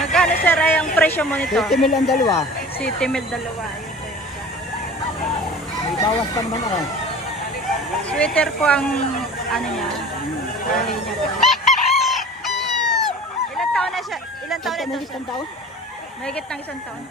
Magkano sir ay ang presyo mo nito? 20 mil ang dalawa. City Mil dalawa. Ayun po yun. May bawas pa naman ako. Sweater po ang ano niya. Lahi niya po. Ilang taon na siya? Ilang taon na ito? Isang taon? Mahigit ng isang taon.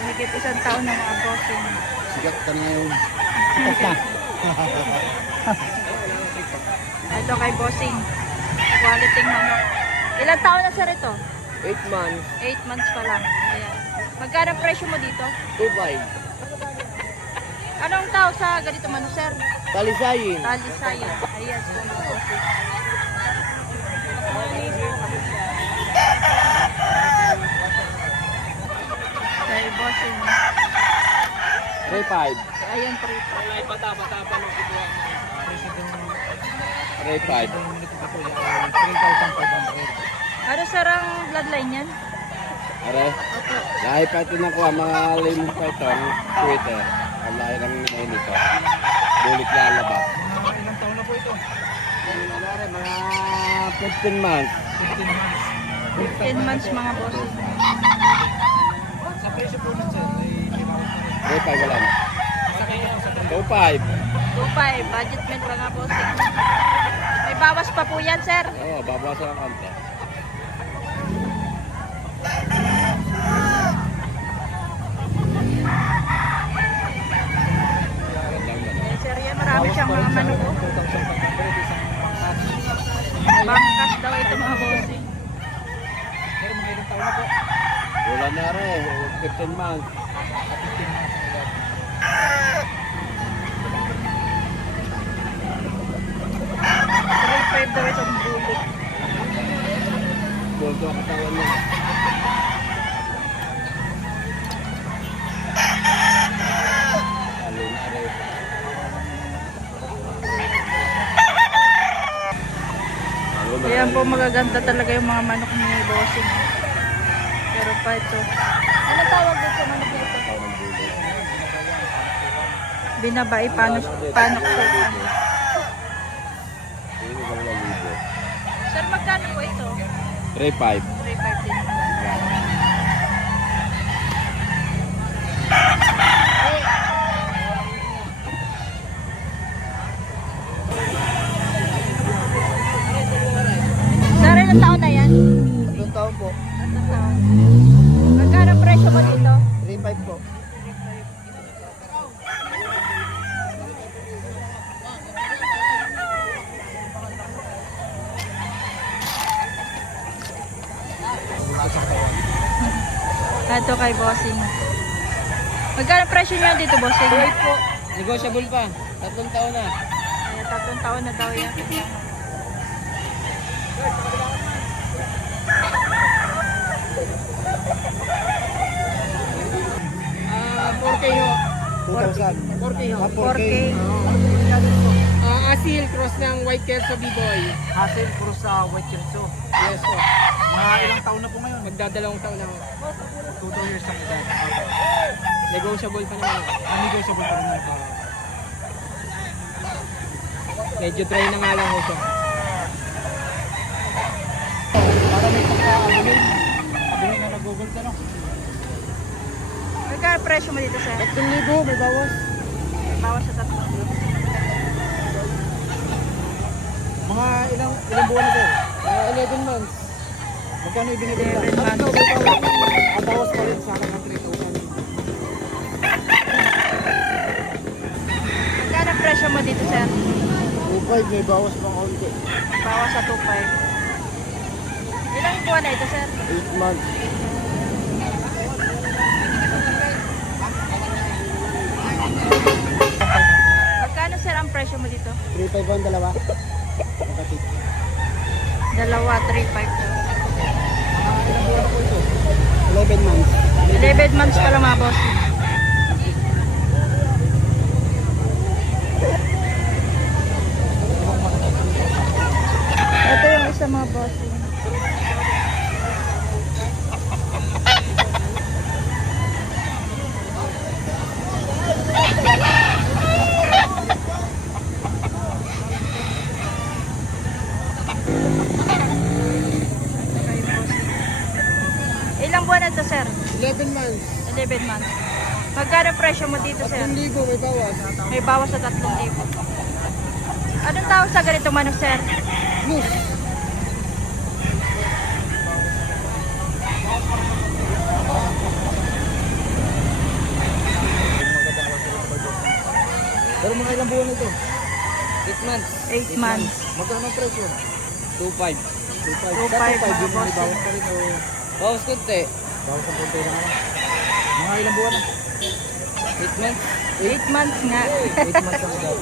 Mahigit isang taon na mga bossing. Sigat ka na yun. Sigat na. Ito kay bossing. Quality manok. Ilang taon na sir ito? 8 months. 8 months pa lang. Ayan. Magkano ang presyo mo dito? 2.5. Anong tao sa ganito manok sir? Talisayin. Talisayan. Ayan. So, mga bossing. Kay bossing. 3.5. Ayan, 3. Bata-bata pa nung ito ang 3.5. 3,500. Ano sir ang bloodline yan? Are, Opo. lahi pa ito nakuha, mga limit pa ito, ang Twitter. Ang lahi ng name nito. Bulit lalabas. Ilang taon na po ito? Mga 15 months. 10 months mga boss. Sa presyo po nun sir, ay may bawas pa rin. 3.5 wala na. Sa kanya po sa presyo. 2.5. 2.5, budget meal mga boss. May bawas pa po yan sir. Oo, babawasan ang konti. Eh, sir yan, marami siyang mga manok. Oh. 2,500 isang pangkas. Bangkas daw ito mga boss. Pero mga ilang taon na po? Wala na rin, 15 months. 15 months na edad. Five daw itong bulik. Bulto ang katawan niya. Lalo na rin. Ayan po magaganda talaga yung mga manok ni bossing. Pero pa ito. Ano tawag doon sa manok na ito? Katawan ng bulto. Binabai panok po. Hindi ko lang libo. Sir, magkano po ito? 3.5. 3.5 din. Sir, ilang taon na yan? 3 taon po. Ilang taon? Magkano ang presyo mo dito? 3.5 po. Ito kay bossing. Magkano ang presyo niya dito, bossing? po. Negotiable pa. 3 taon na. Ay, 3 taon na daw yan. Ah, 4K ho. 2,000. 4K ho. 4K. Asil cross ng white hair sa B-boy. Hassel puro sa white so. Yes po. Mga ilang taon na po ngayon? Magdadalawang taon na ho. 2 years ang edad. Negotiable pa naman ho. Negotiable pa rin ito. Medyo dry na nga lang ho siya. Para may pagka-abilin. Abilin na nag-google ka no? Magkano ang presyo mo dito, sir? 3,000 may bawas. Bawas sa 3. Mga ilang buwan na kayo? 11 months. Magkano ibinigay nila? 11 months. Ang bawas pa rin sa akin ng 3,000. Magkano ang presyo mo dito, sir? 2.5 may bawas pang konti. Bawas sa 2.5. Ilang buwan na ito, sir? 8 months. Magkano, sir, ang presyo mo dito? 3.5 ang dalawa. Magkatid. Dalawa, 3.5 daw. Ilang buwan po ito? 11 months. 11 months pa lang mga boss. Ito yung isa mga boss. 11 months. 11 months. Magkano presyo mo dito, sir? 3,000 may bawas. May bawas sa 3,000. Anong tawag sa ganitong manok, sir? Moose. Pero mga ilang buwan ito? 8 months. 8 months. Magkano ang presyo? 2,500. 2,500 2,500. mga Yun may boss. bawas pa rin o... Bawas konti. Bawas ang konti na lang. Mga ilang buwan na? 8 months. 8 months nga. 8 months ang daw.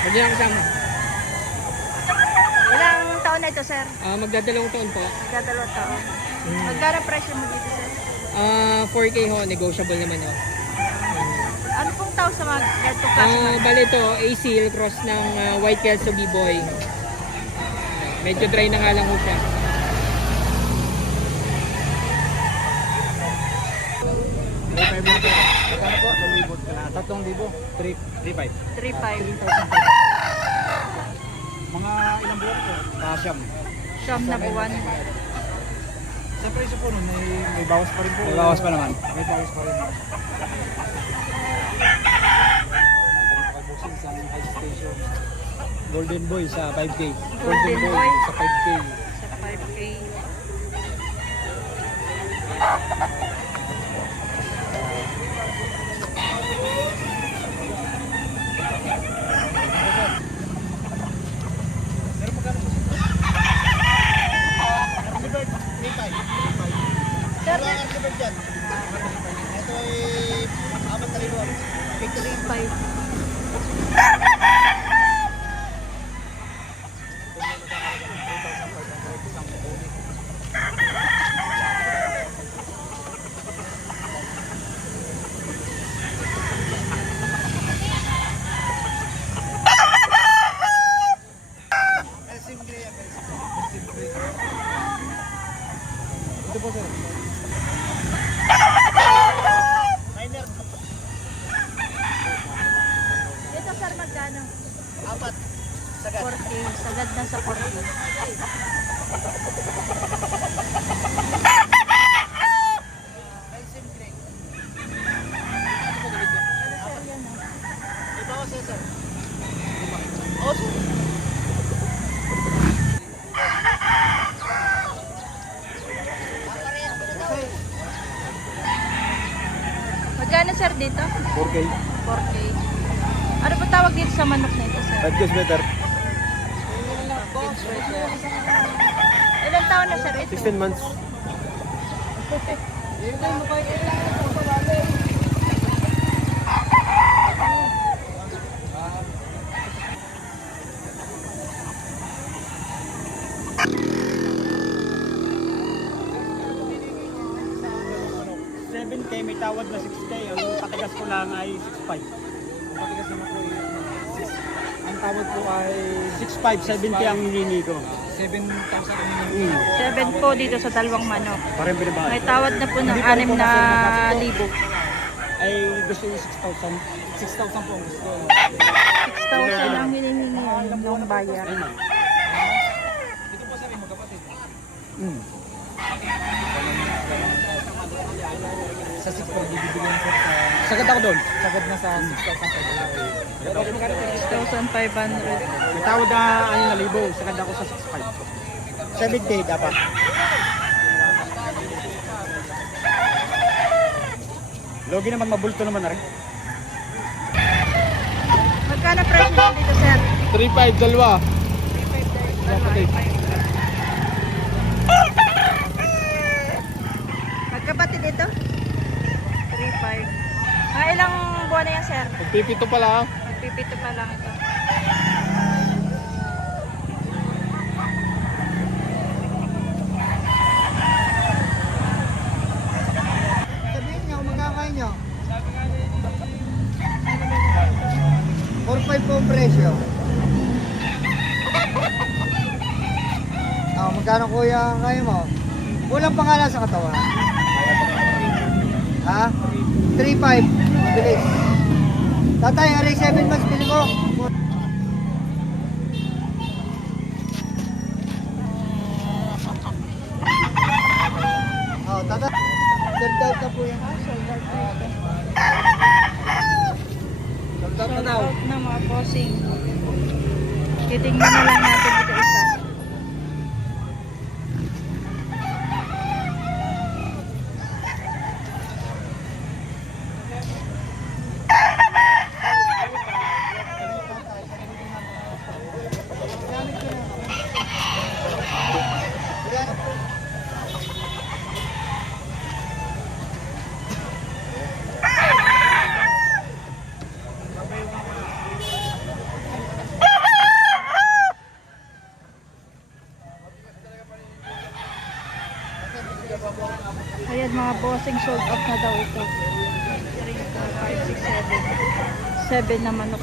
Magyan ang kasama. Ilang taon na ito, sir? Magdadalawang taon po. Magdadalawang taon. Magkano presyo mo dito, sir? 4K ho, negotiable naman ho. Ano pong tawag sa mga ganitong klase na? Bali ito, ACL cross ng White Kelso B-Boy. Medyo dry na nga lang ho siya. Magkano po? 3,000. 3,500. 3,500. Mga ilang buwan po? Siyam. Siyam na buwan. Sa presyo po nun, may bawas pa rin po. May bawas pa naman. May bawas pa rin. Golden Boy sa 5K. Golden Boy sa 5K. sa 5K. Sir, Ito ay 3,500. Ito po sir. Ito, sir, magkano? 4. 4K. Sagad na sa 4K. Magkano, sir, dito? 4K. 4K. Ano po tawag dito sa manok na ito, sir? 5K better. Ilang taon na, sir, ito? 16 months. May tawad na 6K, ang patigas ko lang ay 6.5. Ang patigas naman po ay 6. Ang tawad po ay 6.5, 70 ang hinihingi ko. 7,000 ang hinihingi ko. 7 po dito sa dalawang manok. Parang binabahal. May tawad na po ng 6,000. Ay gusto yung 6,000. 6,000 po ang gusto. 6,000 ang hinihingi ng buyer. Dito po sa rin magkapatid. Sa 6 po, bibigyan ko sa... Sagad ako doon. Sagad na sa 6,500. 6,500. May tawad na 6,000. Sagad ako sa 6,500. 7K dapat. Logi naman, mabulto naman na rin. Magkano presyo mo dito, sir? 3.5, dalawa. 3,500. Magkapatid ito? 3,500. Ilang buwan na yan, sir? Magpipito pa lang. Magpipito pa lang ito. Sabihin niyo, magkakain niyo. 4.5 po ang presyo. Magkano kuya ang kaya mo? Walang pangalan sa katawan. Ha? 3.5. Bilis. Tatay, aray 7 months, bili ko. Oh, tatay. Sold out na po yan. Sold out na daw. Out na mga bossing. Titingnan na lang natin dito isa. Ayan mga bossing, sold out na daw ito. 3, 4, 5, 6, 7. 7 na manok.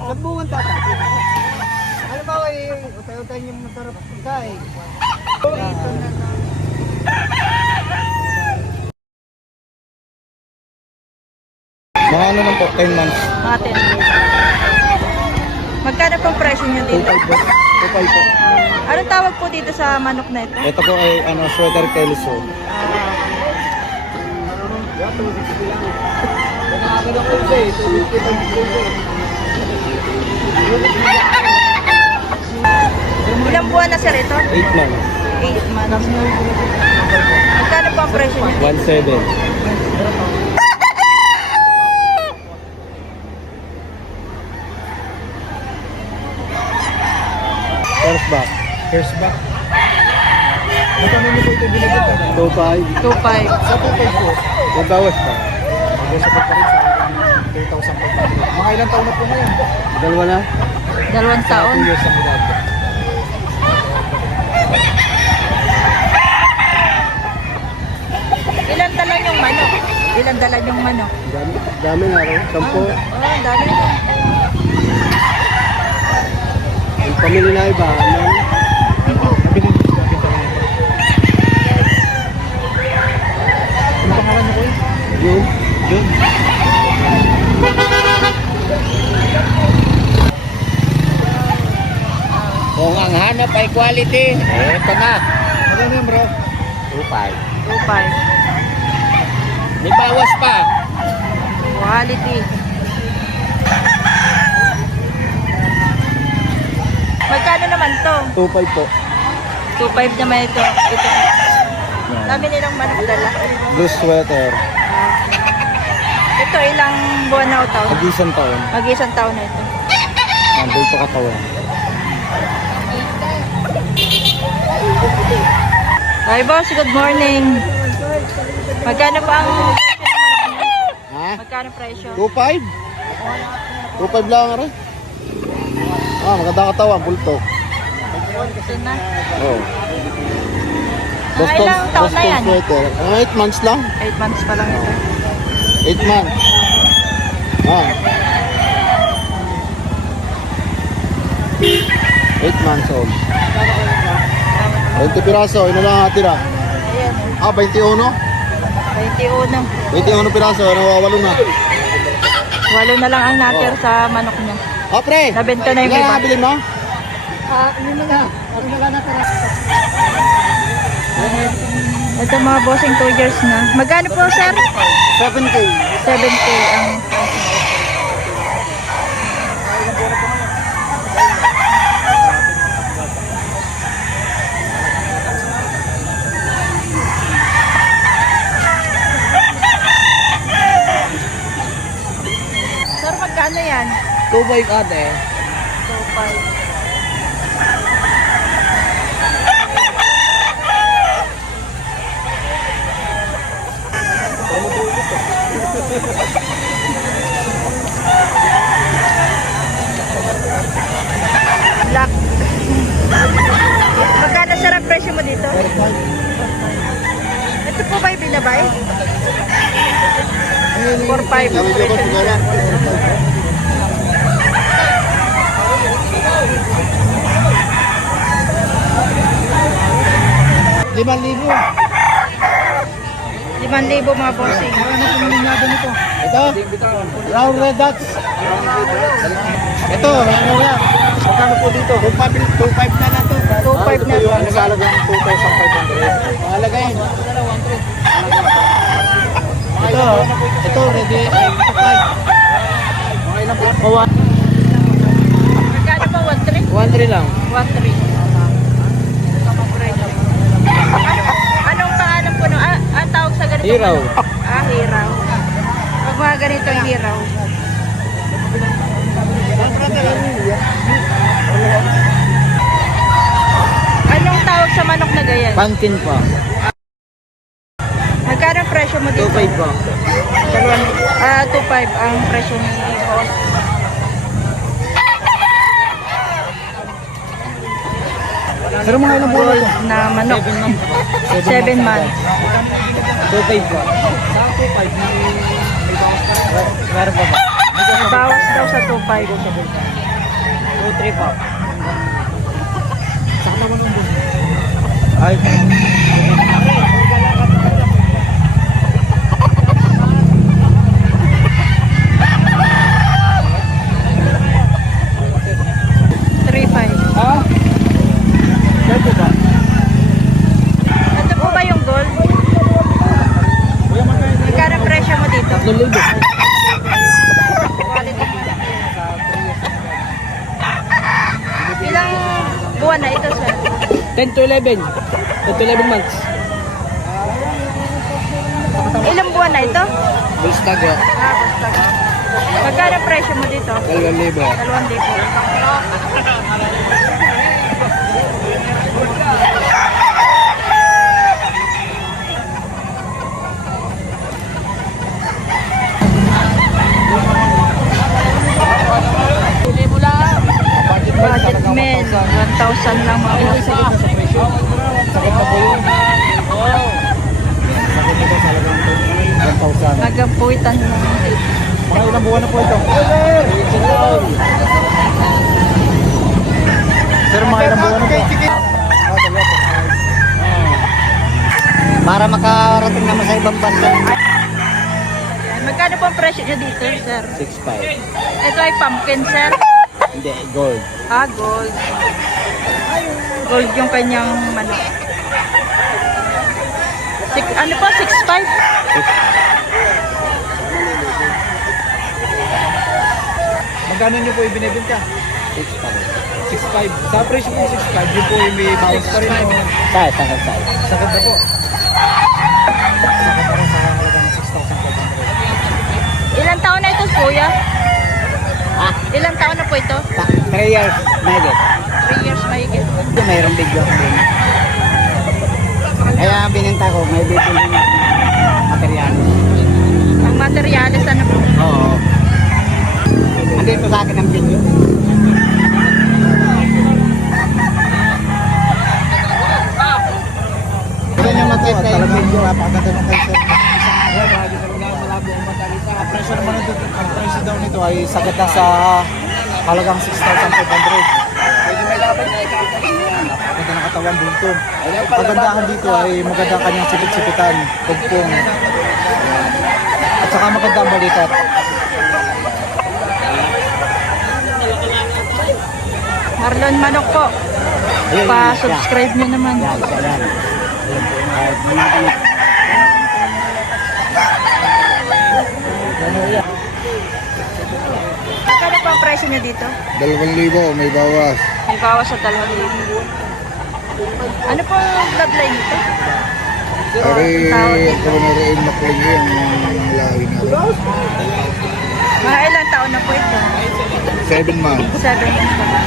Nagbungan tatay. Ano ba utay-utay yung masarap pagkain? Dito na lang. Mga ano lang po, 10 months. Mga 10 days. Magkano pong presyo nyo dito? 2.5 po. 2.5 po. Anong tawag po dito sa manok na ito? Ito po ay ano, sweater kelso. Ilang buwan na sir ito? 8 months. 8 months. Magkano po ang presyo nyo? 1.7. First back. First back. Magkano nyo po ito binigyan? 2.5. 2.5. Sa 2.5 po. May bawas pa. Bawas pa pa rin sa 2,000 po. Mga ilang taon na po ngayon? Dalawa na. 2 taon. 2 years ang edad. Ilan dala yung manok? Ilan dala yung manok? Dami na rin. 10. Dami na. Ang pamilya na iba. Ano pangalan niyo po yun? June. June. Kung ang hanap ay quality, eto na. Ano yun bro? 2.5. 2.5. May bawas pa. Quality. Magkano naman to? 2.5 po. 2.5 naman ito. Ito. Dami nilang manok dala. Blue sweater. Ito ilang buwan na o taon? Mag-isang taon. Mag-isang taon na ito. Nandun po katawan. Hi boss, good morning. Magkano pa ang Ha? magkano presyo? 2.5? 2.5 lang rin. Ah, maganda katawan, bulto. Ito na. Oh. Mga ilang taon na yan? Sweater. 8 months lang. 8 months pa lang ito. 8 months. Ah. 8 months old. 20 piraso, ino lang natira. Ayan. Ah, 21? 21. 21 piraso, nawawalo na. 8 na lang ang natir sa manok niya. Ah, pre! Nabenta na yung ilan iba. nabili mo? Ah, hindi mo na. Ako na lang natira. Ito mga bossing 2 years na. Magkano po sir? 7K. 7K ang Sir, magkano yan? 2.5 ate. 2.5. Ito po ba yung binabay? 4-5 ang presyo nila. Limang libo. 5,000 mga bossing. Ano po ninyado nito? Ito? Round red dots. Ito, ano yan? Magkano po dito? 2.5 na na to. 2.5 na. Yung nasalagang 2,500. Malagay. Ito, ready. 2.5. Okay lang po. Magkano pa? 1,300? 1.3 lang. 1,300. Anong pangalan po nung ang tawag sa ganito? Hiraw. Hiraw. Pag mga ganito hiraw. Anong tawag sa manok na ganyan? Pantin po. Magkano ang presyo mo dito? 2.5 po. 2.5 ang presyo ni boss. Sir, mga ilang buwan Gold ito? na manok. 7 months po. 7 months. 2.5 po. Sa 2.5, meron pa ba? Bawas daw sa 2.5. 2.3 po. Saka naman ang buwan. Ay, Ha? 3.5 ba? Ito po ba yung gold? Magkano ang presyo mo dito? 3,000. Quality. Ilang buwan na ito, sir? 10 to 11. 10 to 11 months. Ilang buwan na ito? Bulstag o. Basta. Magkano ang presyo mo dito? 2,000. 2,000. Budget men, 1,000 lang mga bossing. Sakit na po yun. Sakit na po talagang 1,000. Nagapuitan mo. Mga ilang buwan na po ito? Sir, mga ilang buwan na po? Para makarating naman sa ibang bansa. Magkano po ang presyo nyo dito, sir? 6.5. Ito ay pumpkin, sir. Hindi, gold. Gold. Gold yung kanyang manok. Ano po? 6.5? 6.5. Magkano nyo po ibinibenta? 6.5. 6.5. Sa presyo po 6.5, yun po yung may bawas pa rin. Sakit na po. Sakit na rin sa halagang 6,500. Ilang taon na ito, kuya? Ilang taon na po ito? 3 years, mahigit. 3 years mahigit. Mayroong bigyo ako din. Kaya bininta ko, may bibili na material. Ang materyales, ano po? Oo. Andito sa akin ang bigyo. Ganyan yung matay tayo. Napakaganda ng kayo, sir. Ang presyo naman nito, ang presyo daw nito ay sagad na sa halagang 6,500. Maganda ng katawan dito. Ang kagandahan dito ay maganda ang kanyang sipit-sipitan, tugpong. At saka maganda ang balikat. Marlon Manok po. Ayun, Pa-subscribe nyo naman. Yan, siya yan. Magkano po ang presyo nyo dito? 2,000, may bawas. May bawas sa 2,000. Ano po ang bloodline nito? Tawag dito. Ito na rin makling yung lahi na rin. Mga ilang taon na po ito? 7 months. 7 months pa lang.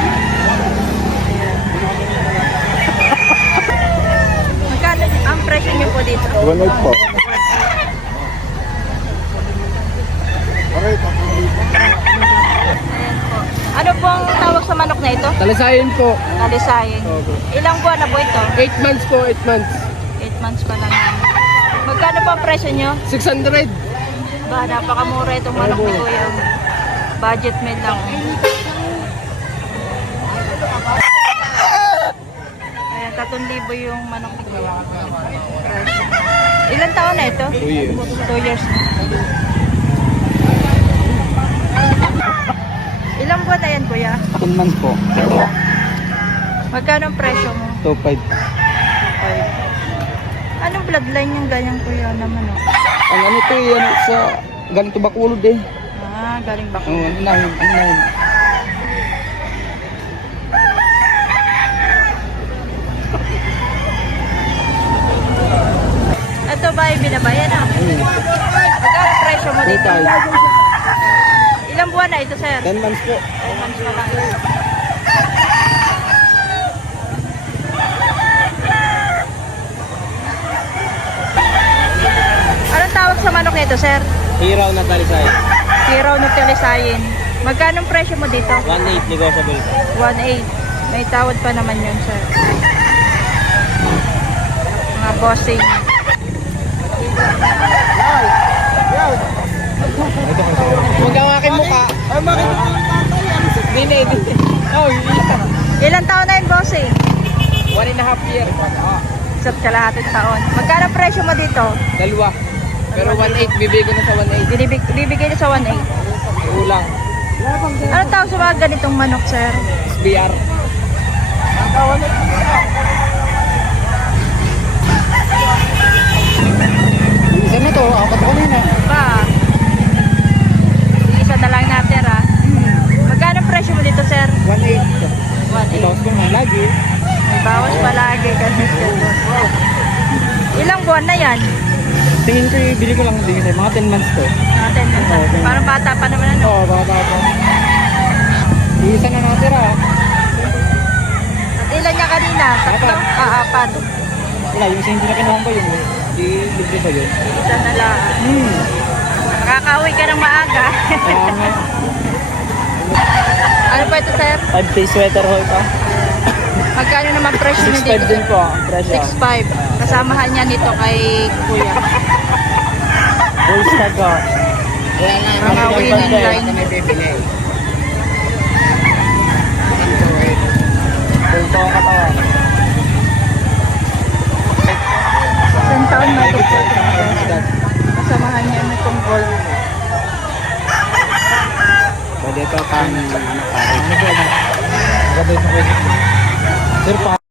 Magkano ang presyo nyo po dito? 2,000 po. Ayan po. Ano po ang tawag sa manok na ito? Talisayin po. Kalisayin. Opo. Ilang buwan na po ito? 8 months po, 8 months. 8 months pa lang. Magkano po ang presyo nyo? 600. Ba, napakamura itong manok ni Kuya. Budget meal lang. Ayan, 3,000 yung manok ni Kuya. Presyo. Ilan taon na ito? 2 years. 2 years na. Ilang buwan na yan, Kuya? 10 months po. Magkano ang presyo mo? 2.5. Anong bloodline yung ganyan, Kuya, na manok? Ang ano to yan sa ganito bakulod eh. Ah, galing ba? Oo, inahin. Ito ba ay binabayan na? Magkano ang presyo mo dito? 2.5. Ilang buwan na ito, sir? 10 months po. 10 months pa lang. Anong tawag sa manok nito, sir? Hiraw na talisay. Hiraw na telesayin. Magkano ang presyo mo dito? 1.8 negotiable. 1.8. May tawad pa naman yun, sir. Mga bossing. Huwag ang aking mukha. Ay, bakit? Bine. Oh, Ilang taon na yun, bossing? 1.5 year. Isa't kalahating taon. Magkano ang presyo mo dito? Dalawa. Pero 1.8, bibigay ko na sa 1.8. Bibigay niyo sa 1.8. Ulang. Anong tawag sa mga ganitong manok, sir? SBR. Isa na to, apat ko na. Pa. Isa na lang natin, ha? Magkano ang presyo mo dito, sir? 1.8. 1.8. Ito, ko naman lagi. May bawas palagi kasi. Ilang buwan na yan? Tingin ko, bili ko lang din kasi mga 10 months to. Mga 10 months na. Parang bata pa naman, ano? Oo, baka pa. Isa na natira. At ilan niya kanina? Tatlo? Apat. Wala, yung hindi na kinuha ko yun. Di libre ba yun? Isa na lang. Nakakauwi ka ng maaga. Ano pa ito, sir? 5K sweater haul pa. Magkano naman presyo niyo 6.5 dito? din po ang presyo. 6.5. Kasamahan niya nito kay Kuya. Boys tag ko. Mga winning line. Punto ang katawan. Isang taon na ito po. Kasamahan niya nitong gold. Pwede ito pang ano pare. Gabi mo. Sir pa.